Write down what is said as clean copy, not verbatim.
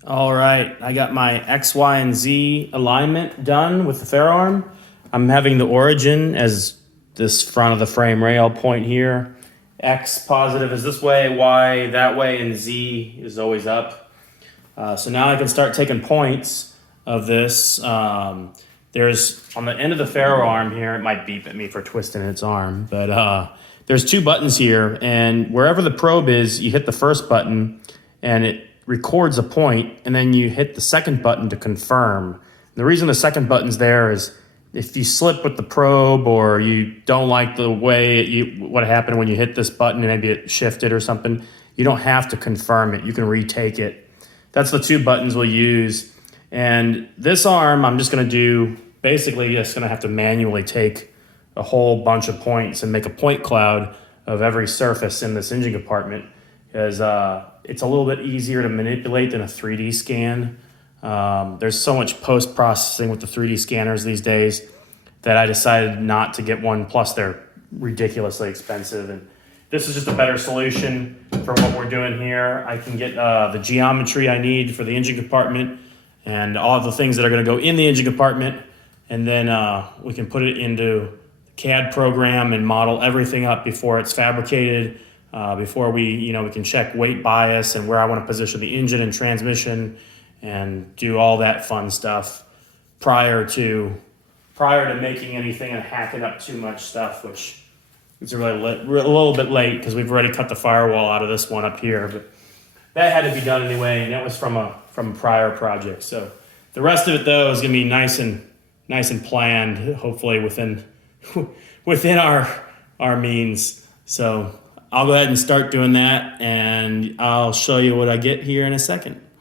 All right, I got my X, Y, and Z alignment done with the Faro Arm. I'm having the origin as this front of the frame rail point here. X positive is this way, Y that way, and Z is always up. So now I can start taking points of this. There's on the end of the Faro Arm here, it might beep at me for twisting its arm, but there's two buttons here, and wherever the probe is, you hit the first button and it records a point, and then you hit the second button to confirm. The reason the second button's there is if you slip with the probe or you don't like the way what happened when you hit this button and maybe it shifted or something, you don't have to confirm it. You can retake it. That's the two buttons we'll use. And this arm, I'm just going to do, basically just going to have to manually take a whole bunch of points and make a point cloud of every surface in this engine compartment, because it's a little bit easier to manipulate than a 3D scan. There's so much post-processing with the 3D scanners these days that I decided not to get one, plus they're ridiculously expensive. And this is just a better solution for what we're doing here. I can get the geometry I need for the engine compartment and all the things that are going to go in the engine compartment, and then we can put it into the CAD program and model everything up before it's fabricated. Before we can check weight bias and where I want to position the engine and transmission and do all that fun stuff prior to making anything and hacking up too much stuff, which is really a little bit late because we've already cut the firewall out of this one up here. But that had to be done anyway, and that was from a prior project. So the rest of it though is gonna be nice and planned, hopefully within our means. So I'll go ahead and start doing that, and I'll show you what I get here in a second.